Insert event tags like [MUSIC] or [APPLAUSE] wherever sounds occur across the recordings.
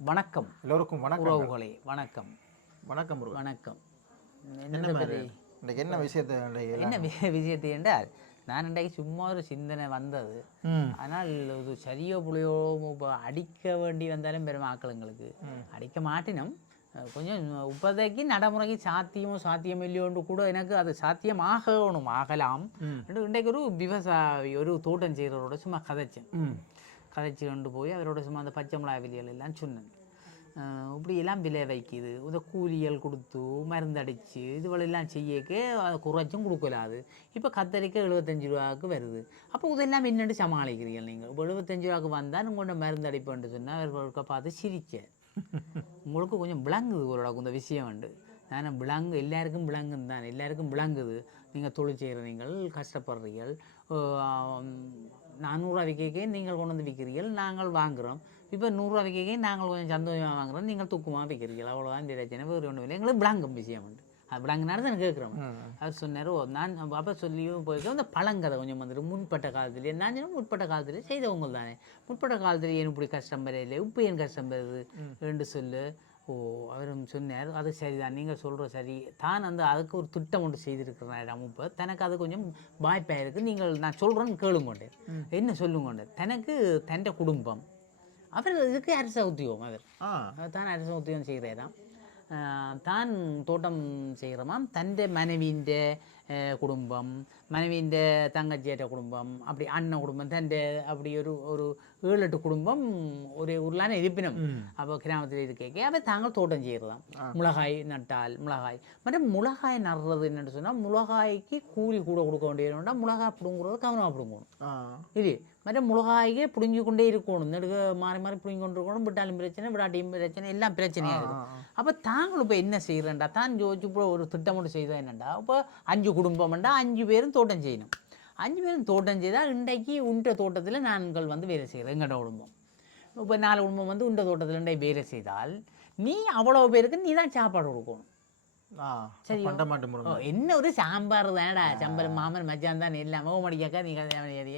வணக்கம். எல்லோருக்கும் வணக்கம் உறவுகளே வணக்கம். வணக்கம் வணக்கம். என்ன விஷயத்தை என்ன விஷயத்தை என்றால் நான் இன்றைக்கு சும்மா ஒரு சிந்தனை வந்தது. ஆனால் இது சரியோ புளியோ இப்போ அடிக்க வேண்டி வந்தாலும் பெரும் ஆக்களுங்களுக்கு அடிக்க மாட்டினோம். கொஞ்சம் இப்போதைக்கு நடைமுறைக்கு சாத்தியமோ சாத்தியம் இல்லையோன்று கூட எனக்கு அது சாத்தியமாகணும் ஆகலாம். ம். என்று இன்றைக்கு ஒரு விவசாயி ஒரு தோட்டம் செய்கிறவரோட சும்மா கதைச்சேன். கதைச்சு கொண்டு போய் அவரோட சும்மா அந்த பச்சை மிளகாய் விலைகள் எல்லாம் சொன்னேன். அஹ் இப்படி எல்லாம் விலை வைக்குது. இதை கூலிகள் கொடுத்து மருந்தடிச்சு இதுவளெல்லாம் செய்யக்க அதை குறைச்சும் கொடுக்கலாது இப்போ கத்தரிக்காய் எழுபத்தஞ்சு ரூபாவுக்கு வருது. அப்போ இதெல்லாம் என்னென்னு சமாளிக்கிறீர்கள் நீங்கள்? இப்போ எழுபத்தஞ்சு ரூபாவுக்கு வந்தால் உங்கள்கிட்ட மருந்து அடிப்பேன்ட்டு சொன்னால் அவர்களுக்கு பார்த்து சிரிச்சேன். உங்களுக்கு கொஞ்சம் விளங்குது ஓரளவுக்கு இந்த விஷயம் உண்டு நான் விளங்கு எல்லாருக்கும் விளங்குன்னு தான் எல்லாருக்கும் விளங்குது. நீங்கள் தொழில் செய்கிற நீங்கள் கஷ்டப்படுறீர்கள். நானூறுரூவா விற்கக்கே நீங்கள் கொண்டு வந்து விற்கிறீர்கள் நாங்கள் வாங்குகிறோம் இப்போ நூறுரூவா விற்கக்கே நாங்கள் கொஞ்சம் சந்தோஷமாக வாங்குறோம் நீங்கள் தூக்கமாக விற்கிறீர்கள் அவ்வளோதான் பிரச்சனை. வேறு ஒன்றும் இல்லை. எங்களுக்கு விளங்கும் விஷயம் உண்டு. அது விளங்குனாரு தான் கேட்குறோம். அவர் சொன்னார் ஓ நான் அப்போ சொல்லியும் போயிருக்கேன். இந்த பழங்கதை கொஞ்சம் வந்துட்டு முன்பட்ட காலத்துலேயே நான் சொன்னேன் முற்பட்ட காலத்துலேயே செய்தவங்க தானே. முற்பட்ட காலத்துலேயே ஏன் இப்படி கஷ்டம் வரையில இப்போ ஏன் கஷ்டம் வருது என்று சொல்லு. ஓ அவரும் சொன்னார். அது சரிதான். நீங்கள் சொல்கிற சரி. தான் வந்து அதுக்கு ஒரு திட்டம் ஒன்று செய்திருக்கிறேன் இப்போ தனக்கு அது கொஞ்சம் வாய்ப்பாக இருக்குது நீங்கள் நான் சொல்கிறேன்னு கேளுங்கொண்டே என்ன சொல்லுங்கொண்டே தனக்கு தன்ட குடும்பம். அவர் இதுக்கு அரச உத்தியோகம் அவர். தான் அரச உத்தியோகம் செய்கிறதாம் தான் தோட்டம் செய்கிறமாம் தൻ്റെ குடும்பம் மனைவி இந்த தங்கச்சியேட்ட குடும்பம் அப்படி அண்ணன் குடும்பம் தண்டை அப்படி ஒரு ஒரு ஏழு எட்டு குடும்பம் ஒரு உருளான இருப்பினும். அப்போ கிராமத்தில் இருக்கேன் அப்போ தாங்கள் தோட்டம் செய்யலாம் மிளகாய் நட்டால் மிளகாய். மற்றும் மிளகாய் நடுறது என்னென்னு சொன்னால் மிளகாய்க்கு கூலி கூட கொடுக்க வேண்டியதுனா மிளகாய் பிடுங்குறது கவனமாக பிடுங்கணும். இது. மற்ற மிளகாயே புடுங்கி கொண்டே இருக்கணும் நெடுக்க மாறி மாறி புடுங்கி கொண்டு இருக்கணும். விட்டாலும் பிரச்சனை விடாட்டியும் பிரச்சனை எல்லாம் பிரச்சனையாக இருக்கும். அப்போ தாங்களும் இப்போ என்ன செய்கிறேன்டா தான் யோசிச்சு இப்போ ஒரு திட்டம் மட்டும் செய்தா என்னண்டா? இப்போ அஞ்சு குடும்பம்ண்டா அஞ்சு பேரும் தோட்டம் செய்யணும். அஞ்சு பேரும் தோட்டம் செய்தால் இன்றைக்கு உண்ட தோட்டத்தில் நாங்கள் வந்து வேலை செய்கிறோம் எங்களோட குடும்பம். இப்போ நாலு குடும்பம் வந்து உண்ட தோட்டத்தில் இன்றைக்கு வேலை செய்தால் நீ அவ்வளோ பேருக்கு நீ தான் சாப்பாடு கொடுக்கணும். சரி. என்ன ஒரு சாம்பார் தானடா? சம்பல் மாமன் மச்சான் தான் எல்லாம். மடிக்காக்கா நீ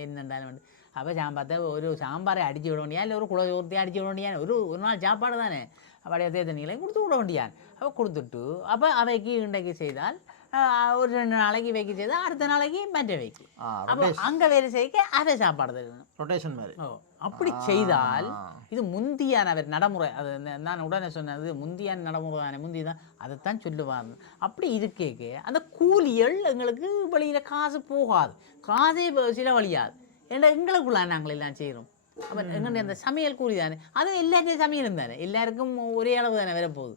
என்னண்டாலும் அப்போ சாம்பார்த்தை ஒரு சாம்பாரை அடிச்சு விட வேண்டியா? இல்லை ஒரு குள ஊர்த்தி அடிச்சு விட வேண்டியா? ஒரு ஒரு நாள் சாப்பாடு தானே. அப்படியே தேத்தனிகளையும் கொடுத்து விட வேண்டியான் அப்போ கொடுத்துட்டு அப்போ அவைக்கு இன்றைக்கு செய்தால் ஒரு ரெண்டு நாளைக்கு வைக்க செய்தால் அடுத்த நாளைக்கு மற்ற வைக்கு ஆ அப்போ அங்கே வேலை செய்ய அவை சாப்பாடு தரணும் ரொட்டேஷன் மாதிரி. ஓ அப்படி செய்தால் இது முந்தியான அவர் நடைமுறை. அது நான் உடனே சொன்னது முந்தியான நடைமுறை தானே முந்தி தான் அதைத்தான் சொல்லுவாங்க. அப்படி இருக்கேக்க அந்த கூலிகள் எங்களுக்கு வெளியில் காசு போகாது. காசே சில வழியாது ஏன்னா எங்களுக்குள்ள நாங்கள் எல்லாம் செய்கிறோம் அப்போ எங்களுடைய அந்த சமையல் கூலி தானே அது எல்லாத்தையும் சமையலும் தானே? எல்லாருக்கும் ஒரே அளவு தானே வரப்போகுது?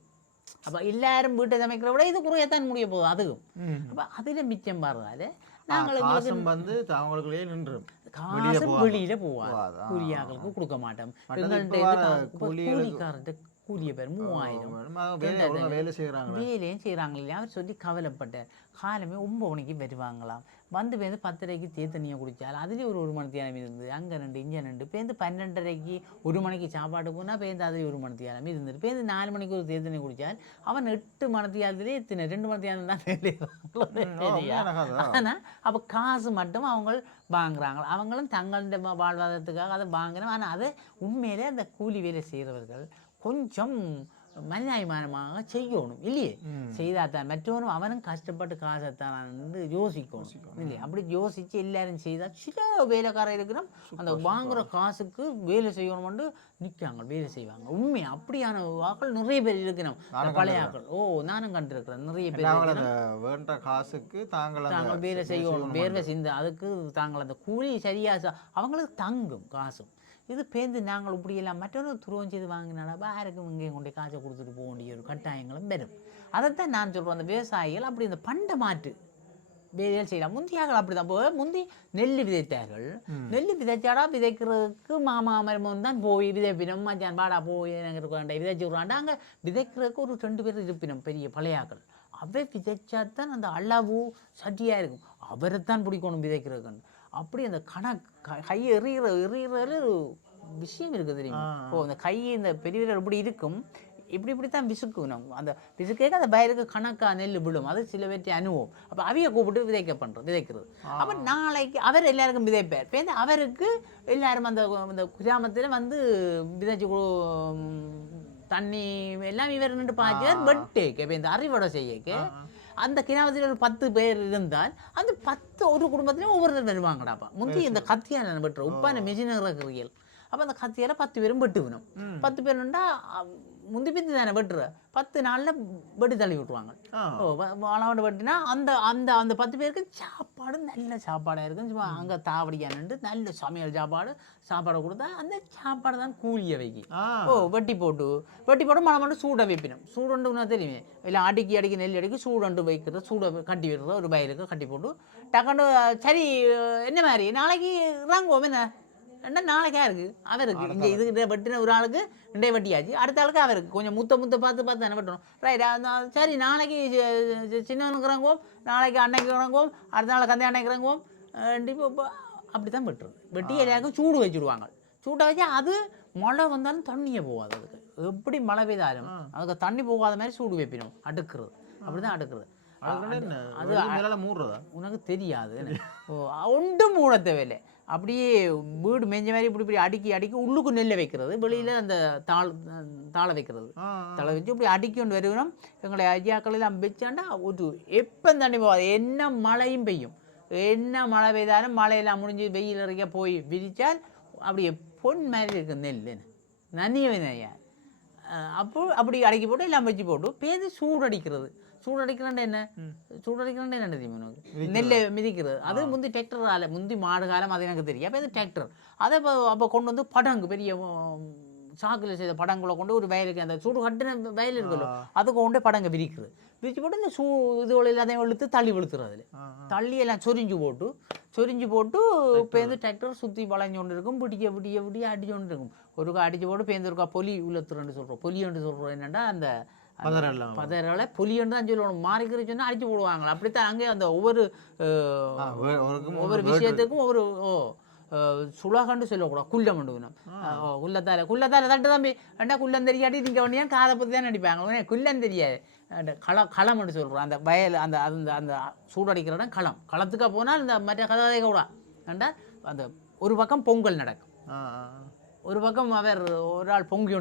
அப்போ எல்லாரும் வீட்டை சமைக்கிறத விட இது குறையத்தான் முடிய போகுது அதுவும். அப்போ அதில் மிச்சம் பாடுறதால ஆ, நாங்கள் எங்களுக்கு வந்து அவங்களுக்குள்ளேயே நின்றும் காசு. வெளியில. ஆ, கூலியாக்களுக்கு கொடுக்க மாட்டோம் மற்றது எங்கள்ட்ட இப்ப இருந்து வர கா- இப்ப கூலிகளுக்கு- கூலிக்காரர்கிட்ட கூலிய பேர் மூவாயிரம் வேலை செய்கிறாங்களே வேலையும் செய்கிறாங்க இல்லையா அவர் சொல்லி கவலைப்பட்டார் காலமே ஒம்பது மணிக்கு வருவாங்களாம். வந்து பேருந்து பத்தரைக்கு தேத்தண்ணியை குடித்தால் அதுலேயும் ஒரு ஒரு மணி தியானம் இருந்து அங்கே ரெண்டு இங்கே ரெண்டு. பேருந்து பன்னெண்டரைக்கு ஒரு மணிக்கு சாப்பாடு போனால் பேருந்து அதுலேயும் ஒரு மணி தியானம் இருந்துட்டு பேருந்து நாலு மணிக்கு ஒரு தேத்தண்ணி குடித்தால் அவன் எட்டு மணி தியானத்திலே எத்தனை? ரெண்டு மணி தியானம் தான். ஆனால் அப்போ காசு மட்டும் அவங்க வாங்குறாங்க. அவங்களும் தங்களோட வா- வாழ்வாதாரத்துக்காக அதை வாங்குறோம் ஆனால் அதை உண்மையிலே அந்த கூலி வேலை செய்கிறவர்கள் கொஞ்சம் மனிதாபிமானமாக செய்யணும் இல்லையே? செய்தாதான் மற்றவனும் அவனும் கஷ்டப்பட்டு காசைத்தான் யோசிக்கணும் இல்லையே? அப்படி யோசித்து எல்லாரும் செய்தால் சில வேலைக்காரர் இருக்கிறோம் அந்த வாங்குற காசுக்கு வேலை செய்யணும்னு நிற்காங்க வேலை செய்வாங்க. உண்மை அப்படியான ஆட்கள் நிறைய பேர் இருக்கணும் பழைய ஆட்கள் ஓ நானும் கண்டிருக்கிறேன். நிறைய பேர் வேண்ட காசுக்கு தாங்கள் தாங்கள் வேலை செய்யணும் வேர்வை சிந்து அதுக்கு தாங்கள் அந்த கூலி சரியா ச- அவங்களுக்கு தங்கும் காசும். இது பேருந்து நாங்கள் இப்படியெல்லாம் மற்றொரு துருவம் செய்து வாங்கினால? யாருக்கும் இங்கேயும் கொண்டு காசை கொடுத்துட்டு போக வேண்டிய ஒரு கட்டாயங்களும் வரும். அதைத்தான் நான் சொல்கிறேன் அந்த விவசாயிகள் அப்படி இந்த பண்ட மாற்று வேலைகள் செய்யலாம். முந்தியாக்கள் அப்படி தான் போய் முந்தி நெல் விதைத்தார்கள். நெல் விதைச்சாடா விதைக்கிறதுக்கு மாமா மருமகன் தான் போய் விதைப்பினம் மச்சான் பாடா போய் இருக்காண்டா விதைச்சு விட்றாண்டா அங்கே விதைக்கிறதுக்கு ஒரு ரெண்டு பேர் இருப்பினம் பெரிய பழையாக்கள். அவை விதைச்சா தான் அந்த அளவு சட்டியாக இருக்கும். அவரைத்தான் பிடிக்கணும் விதைக்கிறதுக்குன்னு. அப்படி அந்த கணக்கு க- எறிகிற எறிகிறதுல ஒரு விஷயம் இருக்குது தெரியுமா? ஓ அந்த கை இந்த பெரிய விரல் இப்படி இருக்கும். இப்படி இப்படி தான் விசுக்கும் நம்ம அந்த விசுக்கேக்க அந்த பயிருக்கு கணக்காக நெல் விழும். அது சில பேர்ட்டி அனுபவம் அப்போ அவிய கூப்பிட்டு விதைக்க பண்ணுறது விதைக்கிறது. அப்போ நாளைக்கு அவர் எல்லாருக்கும் விதைப்பார். இப்போ அவருக்கு எல்லாரும் அந்த அந்த கிராமத்தில் வந்து விதைச்சு தண்ணி எல்லாம் இவர் நின்று பாய்ச்சார் வெட்டேக்கு. இப்போ இந்த அறிவடை செய்யக்கு. அந்த கிராமத்தில் ஒரு பத்து பேர் இருந்தால் அந்த பத்து ஒரு குடும்பத்திலையும் ஒவ்வொருத்தர் வருவாங்கடாப்பா முந்தி இந்த கத்தியால் வெட்டுற உப்பான மிஷின் இறக்குறியல் அப்போ அந்த கத்தியால் பத்து பேரும் வெட்டுவிடும் பத்து பேர் நின்றா முந்தி பிந்தி தானே வெட்டுற. பத்து நாளில் வெட்டி தள்ளி விட்டுருவாங்க. ஓ வாழாவோட வெட்டினா அந்த அந்த அந்த பத்து பேருக்கு சாப்பாடு நல்ல சாப்பாடாக இருக்கும். சும்மா அங்கே தாவடியாக நின்று நல்ல சமையல் சாப்பாடு சாப்பாடை கொடுத்தா அந்த சாப்பாடு தான் கூலிய வைக்கி ஓ வெட்டி போட்டு வெட்டி போட்டு மழை மட்டும் சூட வைப்பினும். சூடுண்டு உனக்கு தெரியுமே. இல்லை அடிக்கி அடிக்கி நெல் அடிக்கி சூடுண்டு வைக்கிறது சூட கட்டி விடுறது ஒரு வயலுக்கு கட்டி போட்டு டக்குன்னு சரி என்ன மாதிரி? நாளைக்கு இறங்குவோம் என்ன? என்ன நாளைக்கா இருக்கு. அவருக்கு இங்கே இது இதை வெட்டின ஒரு ஆளுக்கு ரெண்டே வெட்டியாச்சு. அடுத்த ஆளுக்கு அவருக்கு கொஞ்சம் முத்த முத்த பார்த்து பார்த்து தானே வெட்டணும். ரைட் சரி நாளைக்கு சின்னவனுக்கு இறங்குவோம் நாளைக்கு அன்னைக்கு இறங்குவோம் அடுத்த நாள் கந்தை அன்னைக்கு இறங்குவோம் இப்போ அப்படி தான் வெட்டுறது. வெட்டி எல்லாருக்கும் சூடு வச்சுடுவாங்க. சூட்டை வச்சா அது மழை வந்தாலும் தண்ணியே போகாது அதுக்கு. எப்படி மழை பெய்தாலும் அதுக்கு தண்ணி போகாத மாதிரி சூடு வைப்பிடும் அடுக்குறது. அப்படி தான் அடுக்குறது. அது உனக்கு தெரியாது. ஒன்றும் மூட தேவையில்லை. அப்படியே வீடு மெஞ்ச மாதிரி இப்படி இப்படி அடுக்கி அடுக்கி உள்ளுக்கு நெல்லை வைக்கிறது வெளியில் அந்த தாள் தாளை வைக்கிறது. தலை வச்சு இப்படி அடிக்கி கொண்டு வருகிறோம். எங்களை ஐயாக்கள் எல்லாம் வச்சாண்டா ஒரு எப்போ தண்ணி போகாது என்ன மழையும் பெய்யும். என்ன மழை பெய்தாலும் மழையெல்லாம் முடிஞ்சு வெயில் இறக்க போய் விரிச்சால் அப்படியே பொன் மாதிரி இருக்கு நெல். நனிய வினையா அப்போ அப்படி அடக்கி போட்டு எல்லாம் வச்சு போட்டு பேருந்து சூடடிக்கிறது. சூடடிக்கிறேன் என்ன? சூடடிக்கிறேன் என்ன தெரியுமா நெல்லை மிதிக்கிறது. அது முந்தி டிராக்டரால முந்தி மாடு காலம் அது எனக்கு தெரியும். அப்போ இது டிராக்டர் அதை அப்போ கொண்டு வந்து படங்கு பெரிய சாக்குல செய்த படங்களை கொண்டு ஒரு வயலுக்கு அந்த சூடு கட்டின வயல் இருக்குல்ல அதுக்கு கொண்டு படங்க விரிக்குது. விரிச்சு போட்டு இந்த சூ இது எல்லாத்தையும் இழுத்து தள்ளி விழுத்துறது அதில். தள்ளி எல்லாம் சொரிஞ்சு போட்டு சொரிஞ்சு போட்டு பேருந்து டிராக்டர் சுற்றி வளைஞ்சு கொண்டு இருக்கும் பிடிக்க விடிய விடிய அடிச்சு கொண்டு இருக்கும். ஒருக்கா அடிச்சு போட்டு பேருந்து ஒருக்கா பொலி உலத்துறன்னு சொல்கிறோம் பொலியன்னு சொல்கிறோம் என்னன்னா அந்த பதறால பொலியன்னு தான் சொல்லணும் மாறிக்கிற சொன்னா அடிச்சு போடுவாங்களா அப்படித்தான் அங்கே அந்த ஒவ்வொரு ஒவ்வொரு விஷயத்துக்கும் ஒவ்வொரு ஓ சுலகண்டு சொல்லக்கூடாது குல்லம் ஓ குள்ளத்தால. குள்ளத்தால தட்டு தம்பி ஏண்டா குள்ளம் தெரியாட்டி நீங்கள் ஒன்றியா காதை பற்றி தான் நடிப்பாங்க. குள்ளம் தெரியாது. அந்த கள களம்னு சொல்கிறோம் அந்த வயல் அந்த அந்த அந்த சூடடிக்கிற இடம் களம். களத்துக்கா போனால் இந்த மற்ற கதை கூட. ஏண்டா அந்த ஒரு பக்கம் பொங்கல் நடக்கும். ஒரு பக்கம் அவர் ஒரு ஆள் பொங்கி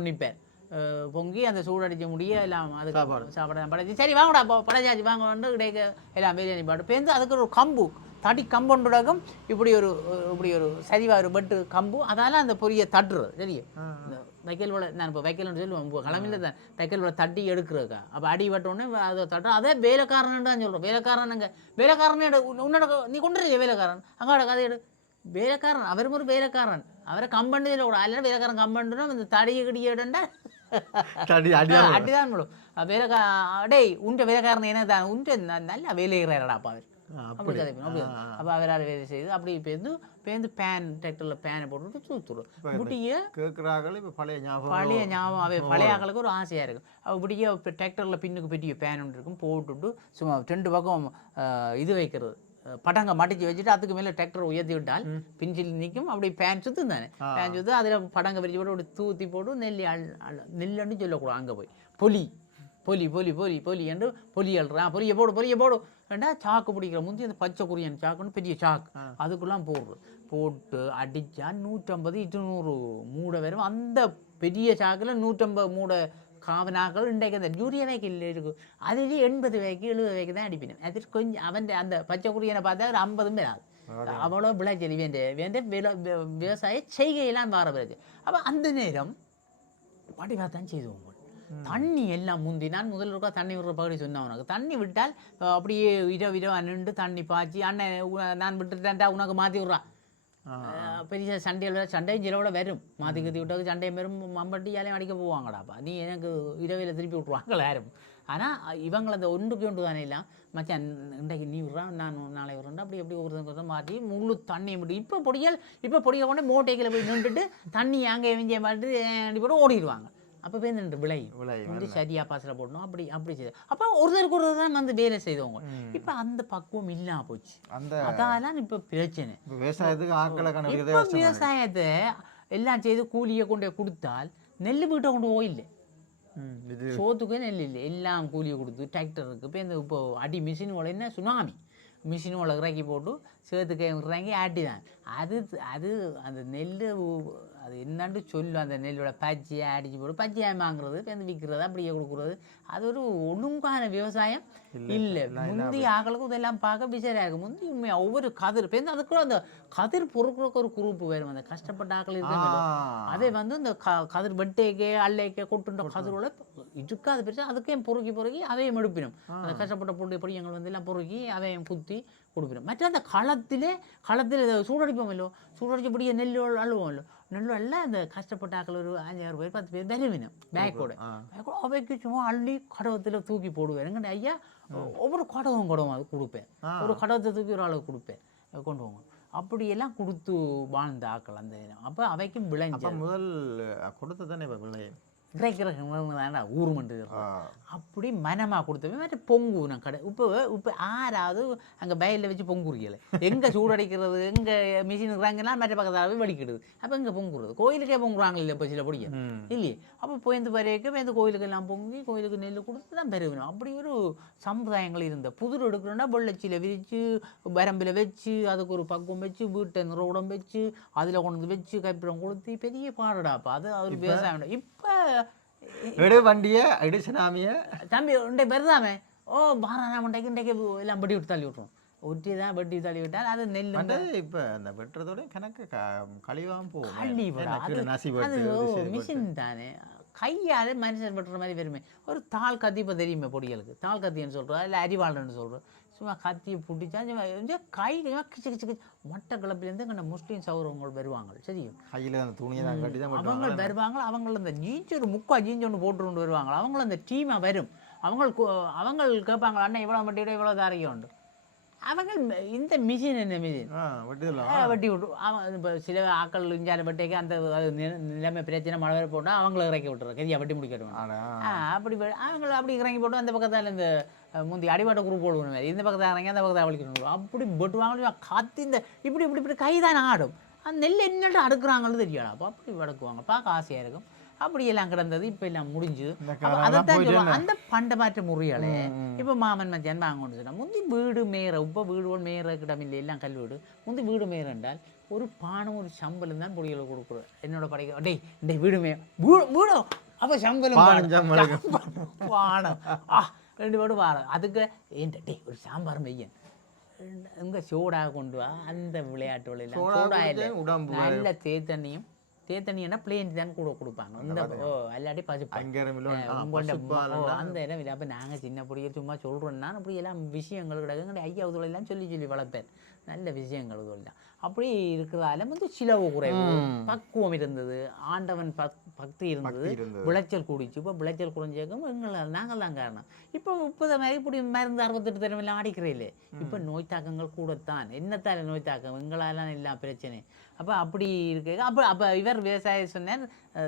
அஹ் பொங்கி அந்த சூடடிச்ச முடிய எல்லாம் அதுக்கு சாப்பாடு. படைச்சி. சரி வாங்கடா படைச்சாச்சு வாங்க வந்து இடைக்க எல்லாம் பிரியாணி பாட்டு பேருந்து அதுக்கு ஒரு கம்பு. தடி கம்பொண்டுடகம் இப்படி ஒரு இப்படி ஒரு சரிவா ஒரு பட்டு கம்பு அதால அந்த பொரிய தட்டுறது தெரியும்? இந்த வைக்கல் வலை நான் இப்போ வைக்கல்னு சொல்லுவேன் இப்போ கிளம்பில தான். வைக்கல் வலை தட்டி எடுக்கிறதுக்கா? அப்போ அடி பட்டோடனே அதை தட்டும் அதே வேலைக்காரன் தான் சொல்கிறோம் வேலைக்காரனுங்க வேலைக்காரனே எடு உன்னோட நீ கொண்டு வேலைக்காரன்? அங்காட கதை எடு. வேலைக்காரன் அவரும் ஒரு வேலைக்காரன். அவரை கம்பண்டு கூட அல்ல வேலைக்காரன் கம்பண்டுனா இந்த தடியை கிடியடண்டா [LAUGHS] அடிதான் வேலைக்கா டேய் உண்ட வேலைக்காரன் என்ன தான் உண்ட நல்லா வேலை செய்கிறாடா அப்பா அவர். அப்படி. கதை அப்படி அப்போ அவரால் வேலை செய்து அப்படி பேருந்து பேருந்து பேன் டிராக்டரில் பேனை போட்டுட்டு தூத்துடும் இப்படியே கேட்குறாங்களே இப்போ பழைய ஞாபகம். பழைய ஞாபகம் அவை பழைய ஆக்களுக்கு ஒரு ஆசையாக இருக்கும். இப்போ டிராக்டரில் பின்னுக்கு பெரிய பேன் ஒன்று இருக்கும் போட்டுட்டு சும்மா ரெண்டு பக்கம் இது வைக்கிறது. அஹ், பட்டங்க மடிச்சு வச்சுட்டு அதுக்கு மேலே டிராக்டர் உயர்த்தி விட்டால் பிஞ்சில் நிற்கும் அப்படி பேன் சுத்து தானே. பேன் சுத்து அதில் படங்க விரிச்சு போட்டு அப்படி தூத்தி போட்டு நெல்லி நெல்லுன்னு சொல்லக்கூடாது அங்கே போய். பொலி பொலி பொலி பொலி பொலி என்று பொலி அள்ளுறான் பொரிய போடு பொரிய போடு. ஏண்டா சாக்கு பிடிக்கிற? முந்தி அந்த பச்சை குறியன் சாக்குன்னு பெரிய சாக்கு. அதுக்குள்ளாம் போடுறது. போட்டு அடித்தா நூற்றம்பது இருநூறு மூடை வரும் அந்த பெரிய சாக்கில் நூற்றம்பது மூடை காவனாக்கள் இன்றைக்கு அந்த யூரியா வைக்கல் இருக்கு. அதுலேயே எண்பது வைக்கு எழுபது வைக்கு தான் அடிப்பினேன் அது கொஞ்சம் அவன் அந்த பச்சை குறியனை பார்த்தா ஒரு ஐம்பதும் வராது. அவ்வளோ விளைச்சல் வேண்டிய வேண்டிய விவசாய செய்கையெல்லாம் வர பிறகு. அப்போ அந்த நேரம் வடிவாக தான் செய்துவோம் தண்ணி எல்லாம் முந்தி. நான் முதல்ல இருக்கா தண்ணி விடுற பகுதி சொன்னேன் உனக்கு. தண்ணி விட்டால் அப்படியே இரவு இரவு நின்று தண்ணி பாய்ச்சி அண்ணன் நான் விட்டுட்டேன்டா உனக்கு மாற்றி விட்றான் பெரிய சண்டையில் சண்டையும் சிலவோட வரும். மாற்றி கத்தி விட்டாக்க சண்டையும் வரும். மம்பட்டி யாலையும் அடிக்க போவாங்கடாப்பா நீ எனக்கு இரவில் திருப்பி விட்ருவாங்களா யாரும்? ஆனால் இவங்களை அந்த ஒன்றுக்கு ஒன்று தானே இல்லை மச்சான் இன்றைக்கு நீ விட்றான் நான் நாளை விட்றேன் அப்படி எப்படி ஒருத்தங்க ஒருத்தர் மாற்றி முழு தண்ணி விட்டு இப்போ பொடியல் இப்போ பொடிய கொண்டு மோட்டைக்கில் போய் நின்றுட்டு தண்ணி அங்கே எங்கே மாட்டு போட்டு ஓடிடுவாங்க. அப்போ போய் நின்று விளையும் வந்து சரியாக பாசல போடணும். அப்படி அப்படி செய்து. அப்போ ஒருத்தருக்கு ஒருத்தர் தான் வந்து வேலை செய்தவங்க. இப்போ அந்த பக்குவம் இல்லாம போச்சு. அந்த அதான் இப்போ பிரச்சனை. விவசாயத்துக்கு இப்போ கஷ்டம் விவசாயத்தை எல்லாம் செய்து கூலியை கொண்டு கொடுத்தால் நெல் வீட்டை கொண்டு போயில்லை சோத்துக்கே நெல் இல்லை. எல்லாம் கூலியை கொடுத்து டிராக்டருக்கு இப்போ இந்த இப்போ அடி மிஷின் என்ன? சுனாமி மிஷின் உள்ள இறக்கி போட்டு சேத்துக்கை இறங்கி ஆட்டி தான் அது அது அந்த நெல் அது என்னன்னு சொல்லும் அந்த நெல்லோட பச்சையை அடிச்சு போட்டு பச்சையாக வாங்குறது பேருந்து விற்கிறது அப்படியே கொடுக்குறது. அது ஒரு ஒழுங்கான விவசாயம் இல்லை முந்தைய ஆக்களுக்கும் இதெல்லாம் பார்க்க பிச்சராக இருக்குது முந்தி உண்மையாக ஒவ்வொரு கதிர் இப்போ அதுக்கு அந்த கதிர் பொருட்களுக்கு ஒரு குரூப் வேணும் அந்த கஷ்டப்பட்ட ஆக்கள் இருக்காங்க அதே வந்து இந்த க கதிர் வெட்டைக்கே அல்லைக்கே கொட்டுன்ற கதிரோட இருக்காது பெருசாக அதுக்கே பொறுக்கி பொறுக்கி அதையும் எடுப்பினோம் அந்த கஷ்டப்பட்ட பொருள் பொடியங்கள் வந்து எல்லாம் பொறுக்கி அதையும் குத்தி கொடுக்கணும் மற்ற அந்த களத்திலே களத்தில் இதை சூடடிப்போமில்லோ சூடடிச்சபடியே நெல் அழுவோமில்லோ நெல் அல்ல அந்த கஷ்டப்பட்ட ஆக்கள் ஒரு அஞ்சாறு பேர் பத்து பேர் பலவீனம் பேக்கோடு பேக்கோடு அவைக்கு சும்மா அள்ளி கடவத்தில் தூக்கி போடுவேன். எங்கன்னு ஐயா ஒவ்வொரு கடவும் கடவும் அது கொடுப்பேன். ஒரு கடவத்தை தூக்கி ஒரு ஆளுக்கு கொடுப்பேன். கொண்டு போங்க அப்படியெல்லாம் கொடுத்து வாழ்ந்த ஆக்கள் அந்த அப்போ அவைக்கும் விளைஞ்ச முதல் கொடுத்து தானே இப்போ பிள்ளை கிடைக்கிற தானே ஊருமண்டு அப்படி மனமாக கொடுத்தவே மாதிரி பொங்கு நான் கடை. இப்போ இப்போ ஆறாவது அங்கே வயலில் வச்சு பொங்குறியலை எங்கே சூடடிக்கிறது எங்கே மிஷின் இருக்கிறாங்கன்னா மற்ற பக்கத்தால் போய் வடிக்கிடுது. அப்போ எங்கே பொங்குறது கோயிலுக்கே பொங்குறாங்க இல்லை இப்போ சில பிடிக்க இல்லையே? அப்போ போய்ந்து வரைக்கும் இந்த கோயிலுக்கு எல்லாம் பொங்கி கோயிலுக்கு நெல் கொடுத்து தான் பெருகணும். அப்படி ஒரு சம்பிரதாயங்கள் இருந்த. புதிர் எடுக்கணும்னா வெள்ளச்சியில் விரித்து வரம்பில் வச்சு அதுக்கு ஒரு பக்குவம் வச்சு வீட்டை நிறவுடம் வச்சு அதில் கொண்டு வந்து வச்சு கைப்பிடம் கொடுத்து பெரிய பாடுடாப்பா அது ஒரு விவசாயம். இப்போ எடு வண்டியை எடு சுனாமியை தம்பி உண்டை பெருதாமே ஓ பாரானா உண்டைக்கு இன்றைக்கு எல்லாம் வெட்டி விட்டு தள்ளி விட்டுரும் ஒட்டி தான் வெட்டி தள்ளி விட்டால் அது நெல் வந்து இப்ப அந்த வெட்டுறதோட கணக்கு கழிவாம போகும். மிஷின் தானே கையால் மனுஷன் வெட்டுற மாதிரி வருமே ஒரு தாள் கத்தி இப்போ தெரியுமே பொடிகளுக்கு தாள் கத்தின்னு சொல்கிறோம் இல்லை அரிவாள்னு சொல்கிறோம் சும்மா கத்தியை பிடிச்சா சும்மா கொஞ்சம் கை சும்மா கிச்சு கிச்சு கிச்சு. மட்டக்களப்பிலேருந்து எங்கள் முஸ்லீம் சௌரவங்கள் வருவாங்க சரியும்? கையில அந்த துணியை கட்டி தான் அவங்க வருவாங்க அவங்க அந்த ஜீன்ஸ் ஒரு முக்கா ஜீன்ஸ் ஒன்று போட்டு கொண்டு வருவாங்க அவங்க அந்த டீமாக வரும். அவங்க அவங்க கேட்பாங்க அண்ணன் இவ்வளோ வட்டியோட இவ்வளோ தாரையும் உண்டு அவங்க இந்த மிஷின் என்ன மிஷின்? வட்டி விட்டு அவன் இப்போ சில ஆக்கள் இஞ்சால வெட்டைக்கு அந்த நிலைமை பிரச்சனை மழை வேறு போட்டால் அவங்கள இறக்கி விட்டுறோம். கரியா வெட்டி ஆ அப்படி அவங்கள அப்படி இறங்கி போட்டு அந்த பக்கத்தால் இந்த முந்தி அடிபாட்ட குரூப் போடுவோம் இந்த பக்கத்தில் இறங்கி அந்த பக்கத்தில் வலிக்கணும் அப்படி வெட்டுவாங்க கத்தி இந்த இப்படி இப்படி இப்படி கை தான் ஆடும். அந்த நெல் என்னட்டு அடுக்குறாங்கன்னு தெரியல அப்போ அப்படி வடக்குவாங்க பார்க்க ஆசையாக இருக்கும். அப்படியெல்லாம் கிடந்தது இப்போ எல்லாம் முடிஞ்சு. இந்த அதைத்தான் சொல்லுவாங்க. அந்த பண்ட மாற்ற முறையாலே இப்போ மாமன் மச்சான் வாங்க கொண்டு சொன்னா முந்தி வீடு மேற இப்போ வீடு மேற கிடமில்லை எல்லாம் கல் வீடு. முந்தி வீடு மேற என்றால் ஒரு பானம் ஒரு சம்பளம் தான் பொடிகளை கொடுக்குறது என்னோட படைக்க டேய் டேய் வீடு மே வீடு வீடு? அப்போ சம்பளம் பானம் ஆ ரெண்டு பேரும் வாரம் அதுக்கு ஏன் டேய் ஒரு சாம்பார் மெய்யன். இங்கே சோடாக கொண்டு வா. அந்த சோடா சோடா இல்லை. உடம்பு நல்ல தேத்தண்ணியும் தேத்தண்ணின்னா பிளேன் தான் கூட கொடுப்பாங்க. இந்த ஓ அல்லாட்டி பசுப்பா. அங்கேரம் இல்லை உங்கள்ட்ட ஓ, அந்த இடம் இல்லை. அப்போ நாங்கள் சின்ன பொடியை சும்மா சொல்கிறோன்னா அப்படி எல்லாம் விஷயங்கள் கிடக்குங்க ஐயாவதுல எல்லாம் சொல்லி சொல்லி வளர்த்தேன். நல்ல விஷயங்கள் இதெல்லாம் அப்படி இருக்கிறதால வந்து சிலவு குறைவு. பக்குவம் இருந்தது. ஆண்டவன் பக் பக்தி இருந்தது. விளைச்சல் கூடிச்சு. இப்போ விளைச்சல் குறைஞ்சேக்கும் எங்களை நாங்கள் தான் காரணம். இப்போ முப்பது மாதிரி இப்படி மருந்து அறுபத்தெட்டு தடவைலாம் அடிக்கிறீங்களே இப்போ நோய் தாக்கங்கள் கூடத்தான். என்னத்தால நோய் தாக்கம்? எங்களாலாம் எல்லா பிரச்சனை. அப்போ அப்படி இருக்கு. அப்போ அப்போ இவர் விவசாயி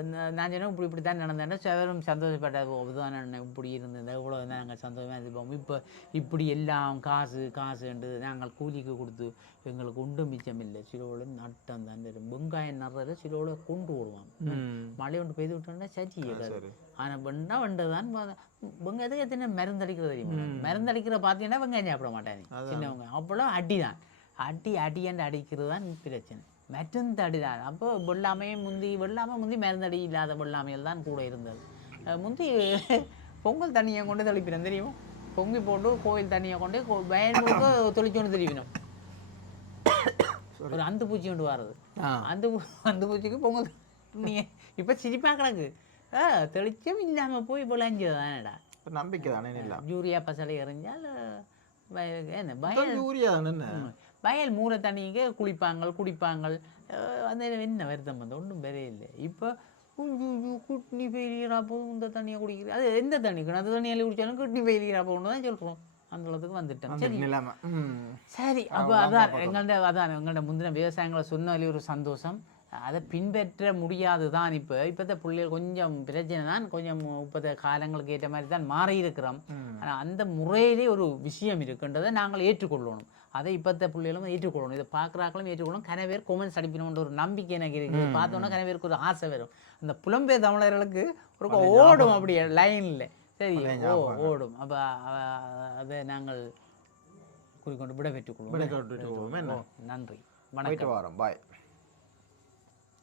நா- நான் சொன்னேன் இப்படி இப்படி தான் நடந்தேன் சிவரும் சந்தோஷப்பட்டார். இதுதான் இப்படி இருந்தது இவ்வளோ நாங்கள் சந்தோஷமாக இருப்போம். இப்போ இப்படி எல்லாம் காசு காசுன்றது நாங்கள் கூலிக்கு கொடுத்து எங்களுக்கு ஒன்றும் மிச்சம் இல்லை. சிலோட நட்டம் தான். வரும் வெங்காயம் நடுறது சிலோட கொண்டு வருவான் மழை ஒன்று பெய்து விட்டோம்னா சரி. ஆனால் வெண்டா வெண்டதான் வெங்காயத்துக்கு எத்தனை மருந்து அடிக்கிறது தெரியுமா? மருந்து அடிக்கிற பார்த்தீங்கன்னா வெங்காயம் சாப்பிட மாட்டாங்க சின்னவங்க. அப்போல்லாம் அடி தான் அடி அடியாண்டு அடிக்கிறது தான் பிரச்சனை. மருந்து அடி தான் அப்போ வெள்ளாமையே முந்தி வெள்ளாமை முந்தி மருந்தடி இல்லாத வெள்ளாமையில் தான் கூட இருந்தது. முந்தி பொங்கல் தண்ணியை கொண்டு தெளிப்பினோம் தெரியும்? பொங்கி போட்டு கோயில் தண்ணியை கொண்டு வயல் முழுக்க தெளிச்சோண்டு தெளிவினோம் ஒரு அந்து பூச்சி கொண்டு வர்றது. அந்த அந்த பூச்சிக்கு பொங்கல் நீ இப்போ சிரிப்பா கிடக்கு. ஆ தெளிச்சம் இல்லாமல் போய் விளைஞ்சது தானேடா இப்ப நம்பிக்கை தானே இல்லை. யூரியா பசலை எறிஞ்சால் என்ன வயல். யூரியா தானே. வயல் மூரை தண்ணிக்கு குளிப்பாங்க குடிப்பாங்க அந்த என்ன வருத்தம் வந்து? ஒன்றும் பெரிய இல்லை இப்போ கிட்னி ஃபெயிலியரா போதும் இந்த தண்ணியை குடிக்கிற. அது எந்த தண்ணி கிணத்து தண்ணியால் குடித்தாலும் கிட்னி ஃபெயிலியரா போகணும் தான் சொல்கிறோம் அந்த அளவுக்கு வந்துட்டேன் அந்த சரி. அப்போ அதான் எங்கள்ட அதான் எங்கள்ட முந்தின விவசாயங்களை சொன்னாலே ஒரு சந்தோஷம். அதை பின்பற்ற முடியாது தான் இப்போ. இப்போத்த பிள்ளைகள் கொஞ்சம் பிரச்சனை தான் கொஞ்சம் இப்போத்த காலங்களுக்கு ஏற்ற மாதிரி தான் மாறி இருக்கிறோம் ஆனால் அந்த முறையிலே ஒரு விஷயம் இருக்குன்றதை நாங்கள் ஏற்றுக்கொள்ளணும். அதை இப்போத்த பிள்ளைகளும் ஏற்றுக்கொள்ளணும். இதை பார்க்குறாக்களும் ஏற்றுக்கொள்ளணும். கன பேர் கொமெண்ட்ஸ் ஒரு நம்பிக்கை எனக்கு இருக்குது பார்த்தோன்னா கன பேருக்கு ஒரு ஆசை வரும். அந்த புலம்பெயர் தமிழர்களுக்கு ஒரு ஓடும் அப்படி லைனில் சரி ஓ ஓடும். அப்போ அதை நாங்கள் குறிக்கொண்டு விடைபெற்றுக் கொள்வோம். விடைபெற்றுக் கொள்வோம், என்ன? ஓ, நன்றி. வணக்கம். வரோம். பாய்